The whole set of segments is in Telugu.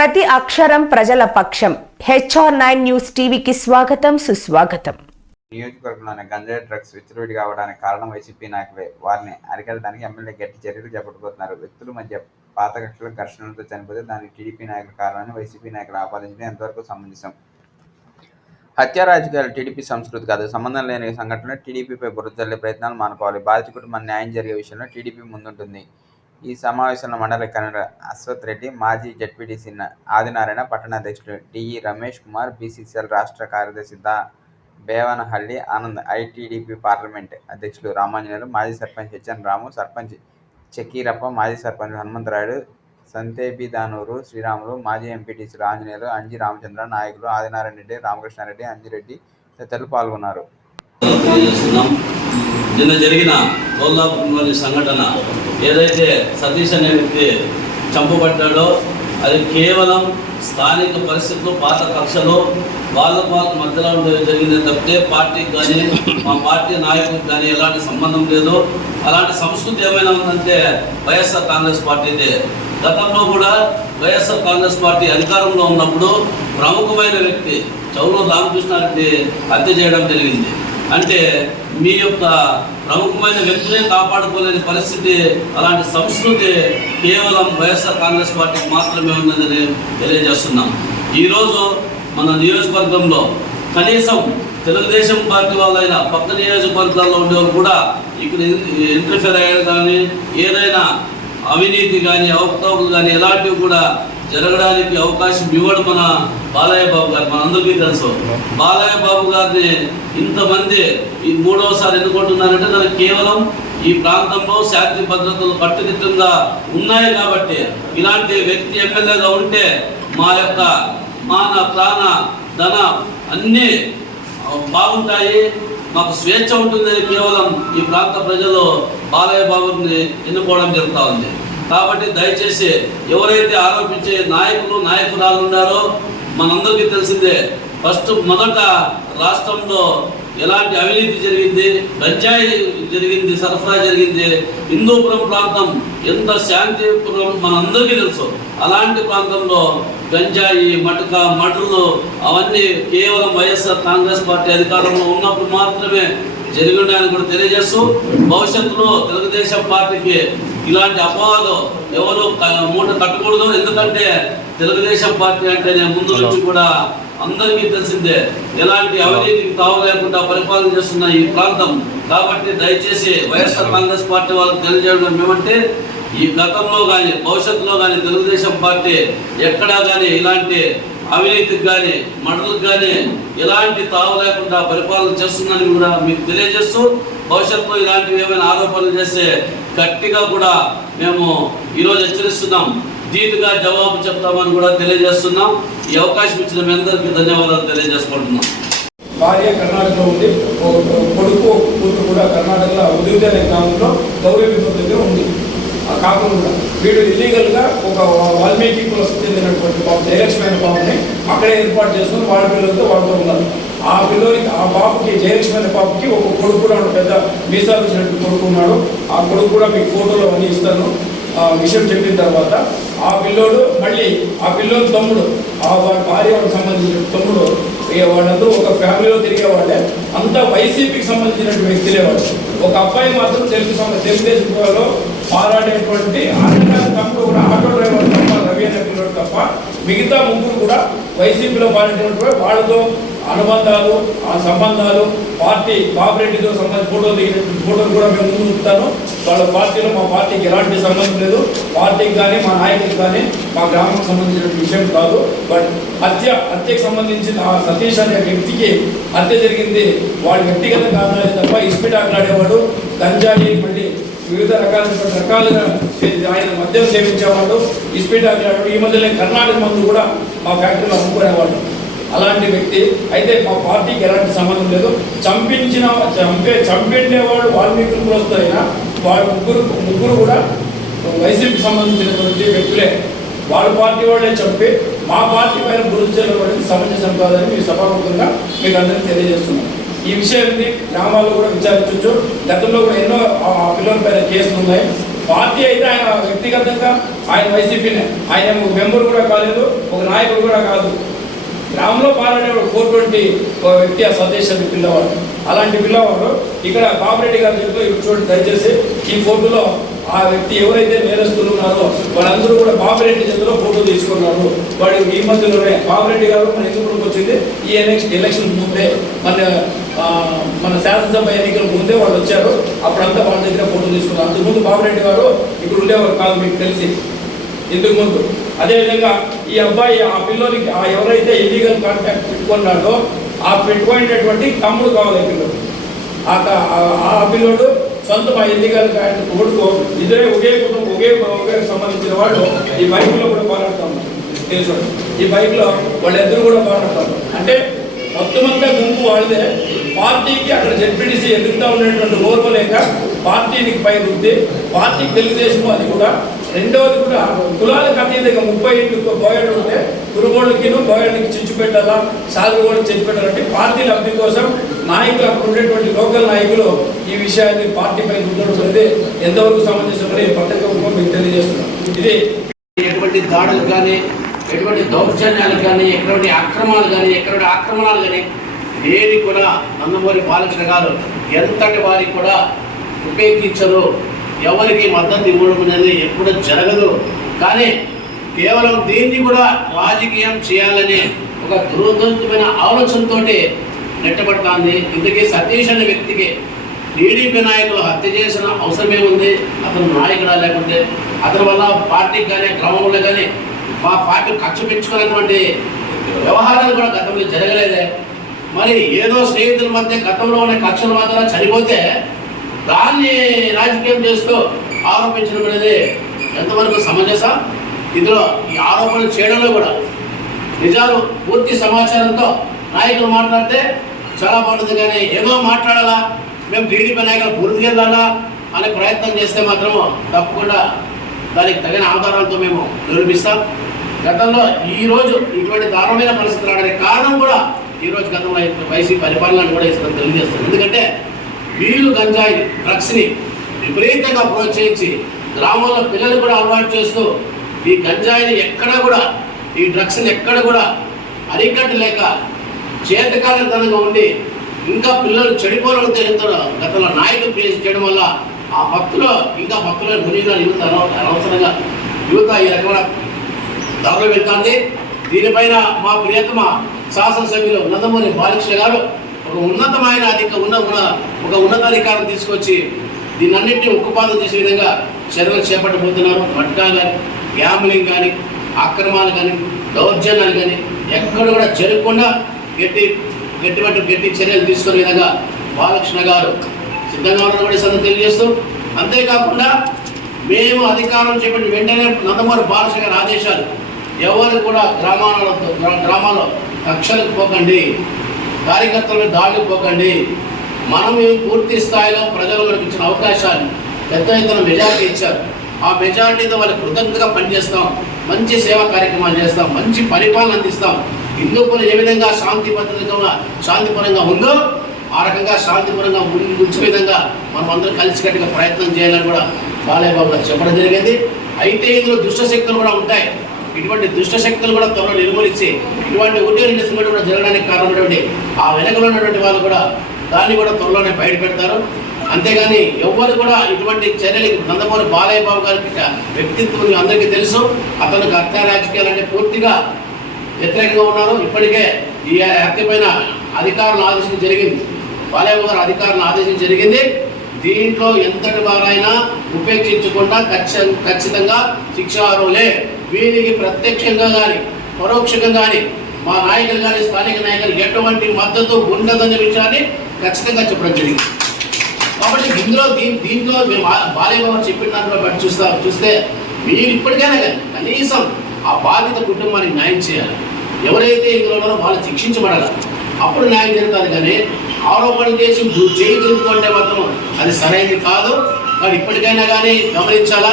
ప్రతి అక్షరం ప్రజల పక్షం. HR9 న్యూస్ టీవీకి స్వాగతం, సుస్వాగతం. నియోజకవర్గంలోని గంజాయి డ్రగ్స్ విచ్చలవిడి కావడానికి కారణం వైసీపీ నాయకులే. వారిని అరికట్టడానికి ఎమ్మెల్యే గట్టి చర్యలు చేపట్టబోతున్నారు. వ్యక్తుల మధ్య పాత కక్షల ఘర్షణలతో చనిపోతే దానికి టీడీపీ నాయకుల కారణాన్ని వైసీపీ నాయకులు ఆపాదించడం ఎంతవరకు సమంజసం? హత్య రాజకీయాలు టీడీపీ సంస్కృతి కాదు. సంబంధం లేని సంఘటనలు టీడీపీపై బురద చల్లే ప్రయత్నాలు మానుకోవాలి. బాధిత కుటుంబానికి న్యాయం జరిగే విషయంలో టీడీపీ ముందుంటుంది. ఈ సమావేశంలో మండల కన్వీనర్ అశ్వత్ రెడ్డి, మాజీ జెడ్పీటీసీ ఆదినారాయణ, పట్టణ అధ్యక్షుడు డిఈ రమేష్ కుమార్, బీసీసీఎల్ రాష్ట్ర కార్యదర్శి బేవనహల్లి ఆనంద్, ఐటీడీపీ పార్లమెంట్ అధ్యక్షులు రామాంజనేయులు, మాజీ సర్పంచ్ హెచ్ఎన్ రాము, సర్పంచ్ చకీరప్ప, మాజీ సర్పంచ్ హనుమంతరాయుడు, సంతేబిదానూరు శ్రీరాములు, మాజీ ఎంపీటీసీలు ఆంజనేయులు, అంజి రామచంద్ర, నాయకులు ఆదినారాయణ రెడ్డి, రామకృష్ణారెడ్డి, అంజిరెడ్డి తదితరులు పాల్గొన్నారు. నిన్న జరిగిన కోల్లాపూర్లోని సంఘటన ఏదైతే సతీష్ అనే వ్యక్తి చంపబడ్డాడో అది కేవలం స్థానిక పరిస్థితులు, పాత కక్షలు, వాళ్ళ మధ్యలో జరిగింది తప్పితే పార్టీకి కానీ మా పార్టీ నాయకులకు కానీ ఎలాంటి సంబంధం లేదు. అలాంటి సంస్కృతి ఏమైనా ఉందంటే వైఎస్ఆర్ కాంగ్రెస్ పార్టీదే. గతంలో కూడా వైఎస్ఆర్ కాంగ్రెస్ పార్టీ అధికారంలో ఉన్నప్పుడు ప్రముఖమైన వ్యక్తి చౌరూరు రామకృష్ణారెడ్డి హత్య చేయడం జరిగింది. అంటే మీ యొక్క ప్రముఖమైన వ్యక్తులే కాపాడుకోలేని పరిస్థితి, అలాంటి సంస్కృతి కేవలం వైఎస్ఆర్ కాంగ్రెస్ పార్టీకి మాత్రమే ఉన్నదని తెలియజేస్తున్నాం. ఈరోజు మన నియోజకవర్గంలో కనీసం తెలుగుదేశం పార్టీ వాళ్ళైనా పక్క నియోజకవర్గాల్లో ఉండేవాళ్ళు కూడా ఇక్కడ ఇంటర్ఫియర్ అయ్యారు కానీ ఏదైనా అవినీతి కానీ అవకతవకలు కానీ ఎలాంటివి కూడా జరగడానికి అవకాశం ఇవ్వడం మన బాలయ్య బాబు గారు. మనందరికీ తెలుసు బాలయ్య బాబు గారిని ఇంతమంది ఈ మూడవసారి ఎన్నుకుంటున్నారంటే దానికి కేవలం ఈ ప్రాంతంలో శాంతి భద్రతలు కట్టుదిట్టంగా ఉన్నాయి కాబట్టి ఇలాంటి వ్యక్తి ఎమ్మెల్యేగా ఉంటే మా యొక్క మాన ప్రాణ ధన అన్నీ బాగుంటాయి, మాకు స్వేచ్ఛ ఉంటుందని కేవలం ఈ ప్రాంత ప్రజలు బాలయ్య బాబుని ఎన్నుకోవడం జరుగుతూ ఉంది. కాబట్టి దయచేసి ఎవరైతే ఆరోపించే నాయకురాలు ఉన్నారో మనందరికీ తెలిసిందే. మొదట రాష్ట్రంలో ఎలాంటి అవినీతి జరిగింది, గంజాయి జరిగింది, సరఫరా జరిగింది. హిందూపురం ప్రాంతం ఎంత శాంతిపురం మనందరికీ తెలుసు. అలాంటి ప్రాంతంలో గంజాయి, మటర్లు అవన్నీ కేవలం వైఎస్ఆర్ కాంగ్రెస్ పార్టీ అధికారంలో ఉన్నప్పుడు మాత్రమే జరిగినాయని కూడా తెలియజేస్తూ భవిష్యత్తులో తెలుగుదేశం పార్టీకి ఇలాంటి అపవాదం ఎవరు మూట కట్టకూడదు. ఎందుకంటే తెలుగుదేశం పార్టీ అంటేనే ముందు నుంచి కూడా అందరికీ తెలిసిందే ఎలాంటి అవినీతికి తావు లేకుండా పరిపాలన చేస్తున్న ఈ ప్రాంతం. కాబట్టి దయచేసి వైఎస్ఆర్ కాంగ్రెస్ పార్టీ వాళ్ళకి తెలియజేయడం ఏమంటే ఈ గతంలో కానీ భవిష్యత్తులో కానీ తెలుగుదేశం పార్టీ ఎక్కడా కానీ ఇలాంటి అవినీతికి కానీ మటలకు కానీ ఎలాంటి తావు లేకుండా పరిపాలన చేస్తుందని కూడా మీకు తెలియజేస్తూ భవిష్యత్తులో ఇలాంటివి ఏమైనా ఆరోపణలు చేస్తే గట్టిగా కూడా మేము ఈరోజు హెచ్చరిస్తున్నాం, ధీటుగా జవాబు చెప్తామని కూడా తెలియజేస్తున్నాం. ఈ అవకాశం ఇచ్చిన మీ అందరికీ ధన్యవాదాలు తెలియజేసుకుంటున్నాం. భార్య కర్ణాటకలో ఉంది, కొడుకు కూతురు కూడా కర్ణాటకలో ఉదయం అనే గ్రామంలో గౌరీ విపత్తు దగ్గర ఉంది. ఆ కాకుండా వీడు ఇల్లీగల్గా ఒక వాల్మీకి కులకు చెందినటువంటి జయలక్ష్మి బాబుని అక్కడే ఏర్పాటు చేసుకుని వాళ్ళ పిల్లలతో వాళ్ళతో ఉన్నారు. ఆ పిల్లలకి ఆ బాబుకి జయలక్ష్మి బాబుకి ఒక కొడుకు కూడా పెద్ద మీసాలు వచ్చినట్టు కొడుకు ఉన్నాడు. ఆ కొడుకు కూడా మీకు ఫోటోలు అన్నీ ఇస్తాను. విషయం చెప్పిన తర్వాత ఆ పిల్లోడు మళ్ళీ ఆ పిల్లోడు తమ్ముడు, వాడి భార్య వాడికి సంబంధించిన తమ్ముడు, వాళ్ళందరూ ఒక ఫ్యామిలీలో తిరిగేవాళ్ళే. అంతా వైసీపీకి సంబంధించిన వ్యక్తులే వాళ్ళు. ఒక అబ్బాయి మాత్రం తెలుగుదేశంలో మారాడేటువంటి తమ్ముడు కూడా ఆటో డ్రైవర్ తప్ప, రవి అనే పిల్లడు తప్ప మిగతా ముగ్గురు కూడా వైసీపీలో పాడేటువంటి వాళ్ళతో అనుబంధాలు, ఆ సంబంధాలు, పార్టీ బాబురెడ్డితో సంబంధించి ఫోటోలు కూడా మేము ముందు ఉంచుతాను. వాళ్ళ పార్టీలో మా పార్టీకి ఎలాంటి సంబంధం లేదు. పార్టీకి కానీ మా నాయకుడికి కానీ మా గ్రామానికి సంబంధించిన విషయం కాదు. బట్ హత్యకు సంబంధించిన ఆ సతీష్ అనే వ్యక్తికి హత్య జరిగింది వాడి వ్యక్తిగత కారణాలే తప్ప ఇస్పిట్ ఆటలాడేవాడు, గంజాయి మళ్ళీ వివిధ రకాలుగా ఆయన మద్యం సేవించేవాడు, ఇస్పిట్ ఆటలాడాడు. ఈ మధ్యలో కర్ణాటక మందు కూడా మా ఫ్యాక్టరీలో అమ్ముకునేవాడు. అలాంటి వ్యక్తి అయితే మా పార్టీకి ఎలాంటి సంబంధం లేదు. చంపిండేవాడు వాల్మీకి కులస్తులు అయినా వాళ్ళ ముగ్గురు కూడా వైసీపీకి సంబంధించినటువంటి వ్యక్తులే. వాళ్ళ పార్టీ వాళ్ళే చంపి మా పార్టీ పైన బురద చల్లబడింది సమంజసం కాదని మీ సభాముఖంగా మీకు అందరికీ తెలియజేస్తున్నాం. ఈ విషయాన్ని గ్రామాల్లో కూడా విచారించవచ్చు. గతంలో కూడా ఎన్నో పిల్లల పైన కేసులు ఉన్నాయి. పార్టీ అయితే ఆయన వ్యక్తిగతంగా ఆయన వైసీపీనే, ఆయన ఒక మెంబర్ కూడా కాలేదు, ఒక నాయకుడు కూడా కాదు. గ్రామంలో పాలనేవాడు 420 వ్యక్తి ఆ సతీష్ అని పిల్లవాడు. అలాంటి పిల్లవాడు ఇక్కడ బాబురెడ్డి గారు చెప్తూ చూడండి దయచేసి ఈ ఫోటోలో ఆ వ్యక్తి ఎవరైతే నేరస్తులు ఉన్నారో వాళ్ళందరూ కూడా బాబురెడ్డి చేతిలో ఫోటో తీసుకున్నారు. వాడు ఈ మధ్యలోనే బాబురెడ్డి గారు మన ఎందుకు వచ్చింది ఈ ఎలక్షన్ ముందే మన శాసనసభ ఎన్నికల ముందే వాళ్ళు వచ్చారు. అప్పుడంతా వాళ్ళ దగ్గర ఫోటో తీసుకున్నారు. అంతకుముందు బాబురెడ్డి గారు ఇక్కడ ఉండేవారు కాదు, మీకు తెలిసి ఇంతకు ముందు. అదేవిధంగా ఈ అబ్బాయి ఆ పిల్లోనికి ఎవరైతే ఇల్లీగల్ కాంటాక్ట్ పెట్టుకున్నాడో ఆ పెట్టుకునేటటువంటి తమ్ముడు కావాలి పిల్లడు. ఆ పిల్లోడు సొంత మా ఇల్లీగల్ కాంటాక్ట్ కొడుకు ఇద్దరే ఒకే కుటుంబం ఒకే సంబంధించిన వాళ్ళు ఈ బైక్లో కూడా పోరాడతాం తెలుసు. ఈ బైక్లో వాళ్ళిద్దరు కూడా పోరాడతారు. అంటే మొత్తం అంతా గుంపు వాళ్ళదే. పార్టీకి అక్కడ జెడ్పీటీసీ ఎదుగుతూ ఉన్నటువంటి ఓర్వలేక పార్టీకి పై రుద్ది పార్టీకి తెలుగుదేశం అది కూడా. రెండవది కూడా కులాలకు అతీతంగా 30 ఇంటికి బోయలు ఉంటే కురుగోళ్ళకి బోయలకి చిచ్చు పెట్టాలా, సాగుగోళ్ళకి చిచ్చు పెట్టాలంటే పార్టీ లబ్ధి కోసం నాయకులు అక్కడ ఉండేటువంటి లోకల్ నాయకులు ఈ విషయాన్ని పార్టీపై రుద్దడం అనేది ఎంతవరకు సమంజసమని పత్రిక మీకు తెలియజేస్తున్నాం. ఇది ఎటువంటి దాడులు కానీ, ఎటువంటి దౌర్జన్యాలు కానీ, ఎటువంటి అక్రమాలు కానీ, ఎటువంటి ఆక్రమణాలు కానీ ఏది కూడా నందమూరి బాలకృష్ణ గారు ఎంతటి వారికి కూడా ఉపేక్షించరు. ఎవరికి మద్దతు ఇవ్వడం అనేది ఎప్పుడు జరగదు. కానీ కేవలం దీన్ని కూడా రాజకీయం చేయాలనే ఒక దురదృష్టమైన ఆలోచనతో నెట్టబడుతోంది. ఇందుకే సతీష్ అనే వ్యక్తికి టీడీపీ నాయకులు హత్య చేసిన అవసరమే ఉంది. అతను నాయకుడా లేకుంటే అతని వల్ల పార్టీకి కానీ గ్రామంలో కానీ మా పార్టీ ఖర్చు పెంచుకున్నటువంటి వ్యవహారాలు కూడా గతంలో జరగలేదే. మరి ఏదో స్నేహితుల మధ్య గతంలో ఉన్న కక్షల మాత్రం చనిపోతే దాన్ని రాజకీయం చేస్తూ ఆరోపించడం అనేది ఎంతవరకు సమంజసం? ఇందులో ఈ ఆరోపణలు చేయడంలో కూడా నిజాలు పూర్తి సమాచారంతో నాయకులు మాట్లాడితే చాలా బాగుంటుంది. కానీ ఏదో మాట్లాడాలా, మేము టీడీపీ నాయకులు గుర్తుకెళ్ళాలా అనే ప్రయత్నం చేస్తే మాత్రము తప్పకుండా దానికి తగిన ఆధారాలతో మేము నిరూపిస్తాం. గతంలో ఈరోజు ఇటువంటి దారుణమైన పరిస్థితులు రావడానికి కారణం కూడా ఈరోజు గతంలో వైసీపీ పరిపాలనను కూడా ఇష్టం తెలియజేస్తాం. ఎందుకంటే వీళ్ళు గంజాయి డ్రగ్స్ని విపరీతంగా ప్రోత్సహించి గ్రామాల్లో పిల్లలు కూడా అలవాటు చేస్తూ ఈ గంజాయిని ఎక్కడ కూడా ఈ డ్రగ్స్ని ఎక్కడ కూడా అరికట్టలేక చేతకాలంతనంగా ఉండి ఇంకా పిల్లలు చెడిపోవాలని ఉద్దేశంతో గతంలో నాయకులు ప్రేస్ చేయడం వల్ల ఆ భక్తులు ఇంకా భక్తుల గురిగా యువత అనవసరంగా యువత ఈ రకమైన దారులు వెళ్తుంది. దీనిపైన మా ప్రియతమ శాసనసభ్యులు నందమూరి బాలకృష్ణ గారు ఒక ఉన్నతమైన ఒక ఉన్నతాధికారం తీసుకొచ్చి దీన్నన్నింటినీ ఉక్కుపాదం చేసే విధంగా చర్యలు చేపట్టబోతున్నారు. మట్కా కానీ, గ్యాంబ్లింగ్ కానీ, అక్రమాలు కానీ, దౌర్జన్యాలు కానీ ఎక్కడ కూడా జరగకుండా గట్టి చర్యలు తీసుకునే విధంగా బాలకృష్ణ గారు సిద్ధంగా ఉన్నారని కూడా సంగతి తెలియజేస్తూ, అంతేకాకుండా మేము అధికారం చేపట్టి వెంటనే నందమూరి బాలకృష్ణ గారి ఆదేశాలు ఎవరు కూడా గ్రామాల్లో కక్షలకు పోకండి, కార్యకర్తలను దాడులకు పోకండి. మనం పూర్తి స్థాయిలో ప్రజలు మనకు ఇచ్చిన అవకాశాన్ని పెద్ద ఎత్తున మెజారిటీ ఇచ్చారు. ఆ మెజారిటీతో వాళ్ళు కృతజ్ఞతగా పనిచేస్తాం, మంచి సేవా కార్యక్రమాలు చేస్తాం, మంచి పరిపాలన అందిస్తాం. హిందూపురం ఏ విధంగా శాంతిపరంగా ఉందో ఆ రకంగా శాంతిపరంగా ఉంచే విధంగా మనం అందరం కలిసికట్టుగా ప్రయత్నం చేయాలని కూడా బాలయ్య బాబు గారు చెప్పడం జరిగింది. అయితే ఇందులో దుష్టశక్తులు కూడా ఉంటాయి. ఇటువంటి దుష్టశక్తులు కూడా త్వరలో నిర్మూలించి ఇటువంటి ఉద్యోగ సంఘటన కూడా జరగడానికి కారణమైనటువంటి ఆ వెనకలో ఉన్నటువంటి వాళ్ళు కూడా దాన్ని కూడా త్వరలోనే బయట పెడతారు. అంతేగాని ఎవ్వరు కూడా ఇటువంటి చర్యలకి నందమూరి బాలయ్య బాబు గారికి వ్యక్తిత్వం అందరికీ తెలుసు. అతనికి హత్య రాజకీయాలంటే పూర్తిగా వ్యతిరేకంగా ఉన్నారు. ఇప్పటికే ఈ హత్య పైన అధికారులను ఆదేశించడం జరిగింది, బాలయ్య బాబు గారు అధికారులను ఆదేశించడం జరిగింది. దీంట్లో ఎంతటి వారైనా ఉపేక్షించకుండా ఖచ్చితంగా శిక్షార్హులే. వీరికి ప్రత్యక్షంగా కానీ పరోక్షంగా కానీ మా నాయకులు కానీ స్థానిక నాయకులు ఎటువంటి మద్దతు ఉండదనే విషయాన్ని ఖచ్చితంగా చెప్పడం జరిగింది. కాబట్టి దీంట్లో మేము బాలయ్య బాబు చెప్పిన దాంట్లో బట్టి చూస్తే మీరు ఇప్పటికైనా కానీ కనీసం ఆ బాధిత కుటుంబానికి న్యాయం చేయాలి. ఎవరైతే ఇందులో ఉన్నారో వాళ్ళు శిక్షించబడాలి, అప్పుడు న్యాయం జరుగుతుంది. కానీ ఆరోపణలు చేసి చేయి తిరుగుతుంటే మాత్రం అది సరైనది కాదు. కానీ ఇప్పటికైనా కానీ గమనించాలా,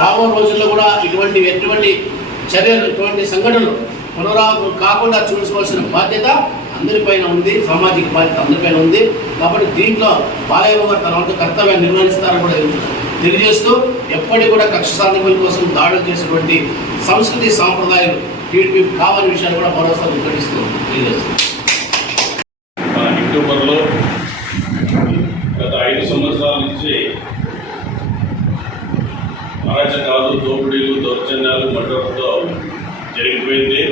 రాబో రోజుల్లో కూడా ఎటువంటి చర్యలు, ఇటువంటి సంఘటనలు పునరావృతం కాకుండా చూసుకోవాల్సిన బాధ్యత అందరిపైన ఉంది, సామాజిక బాధ్యత అందరిపైన ఉంది. కాబట్టి దీంట్లో బాలయ్య బాబు తన వంతు కర్తవ్యాన్ని నిర్వహిస్తారని కూడా తెలియజేస్తూ ఎప్పటికీ కూడా కక్ష సాధింపుల కోసం దాడులు చేసినటువంటి సంస్కృతి సాంప్రదాయాలు టీడీపీ కావాలని విషయాన్ని కూడా మరోసారి ఉద్ఘాటిస్తూ తెలియజేస్తుంది. హిందూపురంలో గత 5 సంవత్సరాల నుంచి అరాచకాలు, దోపిడీలు, దౌర్జన్యాలు, మర్డర్లతో జరిగిపోయింది.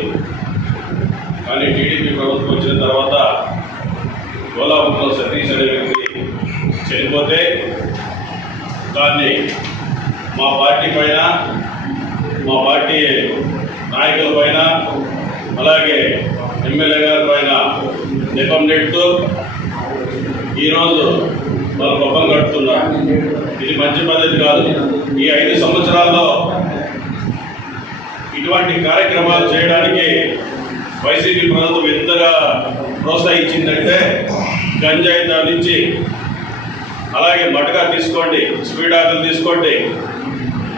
కానీ టీడీపీ ప్రభుత్వం వచ్చిన తర్వాత గోలాపురంలో సతీష్ అనే వ్యక్తి చనిపోతే దాన్ని మా పార్టీ పైన, మా పార్టీ నాయకుల పైన, అలాగే ఎమ్మెల్యే గారి పైన నెపం నెడుతూ ఈరోజు వాళ్ళు పబ్బం కడుతున్నారు. ఇది మంచి పద్ధతి కాదు. ఈ 5 సంవత్సరాల్లో ఇటువంటి కార్యక్రమాలు చేయడానికి వైసీపీ ప్రభుత్వం ఎంతగా ప్రోత్సహించిందంటే గంజాయి నుంచి, అలాగే మటకా తీసుకోండి, స్పీడ్ ఆకులు తీసుకోండి,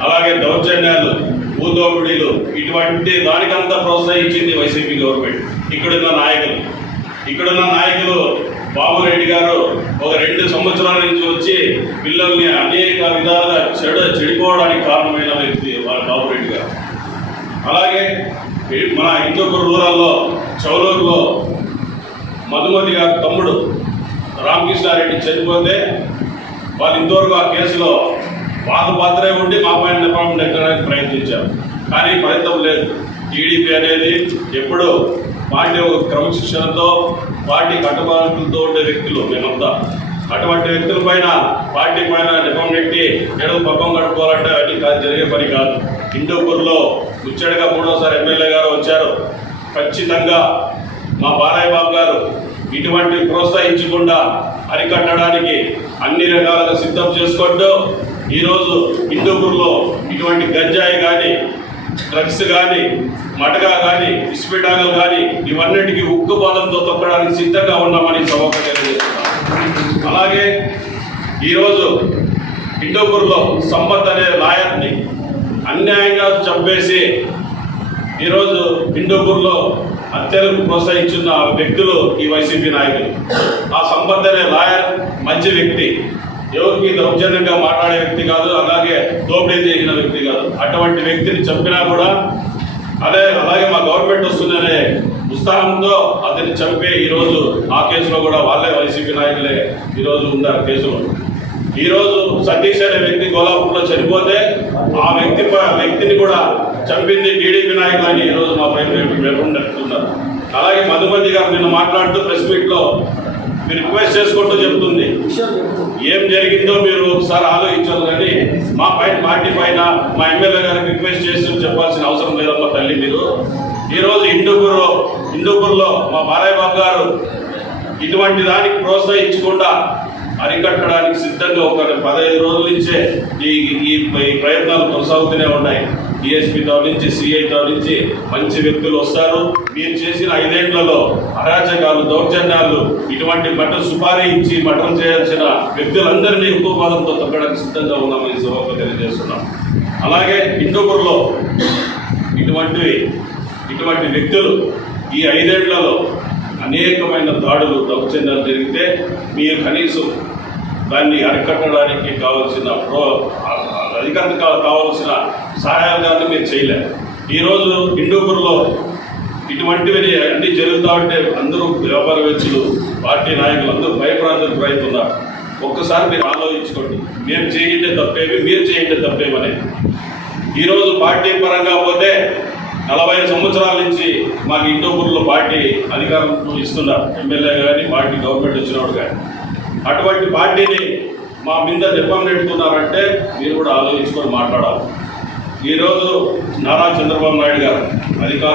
అలాగే దౌర్జన్యాలు, భూదోపిడీలు, ఇటువంటి దానికంతా ప్రోత్సహించింది వైసీపీ గవర్నమెంట్. ఇక్కడున్న నాయకులు బాబురెడ్డి గారు ఒక 2 సంవత్సరాల నుంచి వచ్చి పిల్లల్ని అనేక విధాలుగా చెడిపోవడానికి కారణమైన వ్యక్తి బాబురెడ్డి గారు. అలాగే మన హిందూపూర్ రూరల్లో చౌలూరులో మధుమతి గారి తమ్ముడు రామకృష్ణారెడ్డి చనిపోతే వాళ్ళు ఇంతవరకు ఆ కేసులో పాత్రే ఉండి మా పైన నెపం నెట్టడానికి ప్రయత్నించారు. కానీ ఫలితం లేదు. టీడీపీ అనేది ఎప్పుడు పార్టీ ఒక క్రమశిక్షణతో, పార్టీ కట్టుబాటులతో ఉండే వ్యక్తులు మేమంతా. అటువంటి వ్యక్తుల పైన, పార్టీ పైన నెపం నెట్టి ఏదో పబ్బం కట్టుకోవాలంటే అది జరిగే పని కాదు. హిందూపూర్లో ముచ్చడిగా 3వసారి ఎమ్మెల్యే గారు వచ్చారు. ఖచ్చితంగా మా బాలయ్య బాబు గారు ఇటువంటి ప్రోత్సహించకుండా అరికట్టడానికి అన్ని రకాలుగా సిద్ధం చేసుకుంటూ ఈరోజు హిందూపూర్లో ఇటువంటి గంజాయి కానీ, డ్రగ్స్ కానీ, మటకా కానీ, ఇస్పిటాగలు కానీ ఇవన్నిటికీ ఉక్కుపాదంతో తొక్కడానికి సిద్ధంగా ఉన్నామని సభకు తెలియజేస్తున్నాం. అలాగే ఈరోజు హిందూపూర్లో సంపత్ అనే లాయర్ని అన్యాయంగా చంపేసి ఈరోజు హిందూపూర్లో హత్యలకు ప్రోత్సహించిన వ్యక్తులు ఈ వైసీపీ నాయకులు. ఆ సంపత్ అనే లాయర్ మంచి వ్యక్తి, ఎవరికి దౌర్జన్యంగా మాట్లాడే వ్యక్తి కాదు, అలాగే దోపిడీ చేసిన వ్యక్తి కాదు. అటువంటి వ్యక్తిని చంపినా కూడా అలాగే మా గవర్నమెంట్ వస్తుందనే ఉత్సాహంతో అతన్ని చంపి ఈరోజు ఆ కేసులో కూడా వాళ్ళే వైసీపీ నాయకులే ఈరోజు ఉన్నారు కేసులో. ఈరోజు సతీష్ అనే వ్యక్తి గోలాపూర్లో చనిపోతే ఆ వ్యక్తిని కూడా చంపింది టీడీపీ నాయకులు అని ఈరోజు మా పైన నడుపుతున్నారు. అలాగే మధుమతి గారు నిన్న మాట్లాడుతూ ప్రెస్ మీట్లో మీరు రిక్వెస్ట్ చేసుకుంటూ చెప్తుంది, ఏం జరిగిందో మీరు ఒకసారి ఆలోచించాలి. కానీ మా పైన, పార్టీ పైన, మా ఎమ్మెల్యే గారికి రిక్వెస్ట్ చేస్తూ చెప్పాల్సిన అవసరం లేదమ్మా తల్లి. మీరు ఈరోజు హిందూపూర్లో మా బాలయ్య బాబు గారు ఇటువంటి దానికి ప్రోత్సహించకుండా అరికట్టడానికి సిద్ధంగా ఒక 15 రోజుల నుంచే ఈ ప్రయత్నాలు కొనసాగుతూనే ఉన్నాయి. డిఎస్పీ తో నుంచి, సిఐ తో నుంచి మంచి వ్యక్తులు వస్తారు. మీరు చేసిన 5 ఏళ్లలో అరాచకాలు, దౌర్జన్యాలు, ఇటువంటి సుపారీ ఇచ్చి మటన్ చేయాల్సిన వ్యక్తులందరినీ ఉక్కుపాదంతో తగ్గడానికి సిద్ధంగా ఉన్నామని సభకు తెలియజేస్తున్నాం. అలాగే హిందూపూర్లో ఇటువంటి వ్యక్తులు ఈ 5 ఏళ్లలో అనేకమైన దాడులు, దౌర్జన్యాలు జరిగితే మీరు కనీసం దాన్ని అరికట్టడానికి కావాల్సిన కావాల్సిన సహాయాలు మీరు చేయలేరు. ఈరోజు హిందూపూర్లో ఇటువంటివి అన్నీ జరుగుతూ ఉంటే అందరూ వ్యాపారవేత్తలు, పార్టీ నాయకులు అందరూ భయపడాలని ప్రయత్నిస్తున్నారు. ఒక్కసారి మీరు ఆలోచించుకోండి, మేము చేయండి తప్పేమి, మీరు చేయండి తప్పేమని. ఈరోజు పార్టీ పరంగా పోతే 40 సంవత్సరాల నుంచి మాకు హిందూపూర్లో పార్టీ అధికారం ఇస్తున్నారు, ఎమ్మెల్యే కానీ, పార్టీ గవర్నమెంట్ వచ్చినప్పుడు కానీ. అటువంటి పార్టీని మా మీద నెపం నెట్టుకున్నారంటే మీరు కూడా ఆలోచించుకొని మాట్లాడాలి. ఈరోజు నారా చంద్రబాబు నాయుడు గారు అధికారం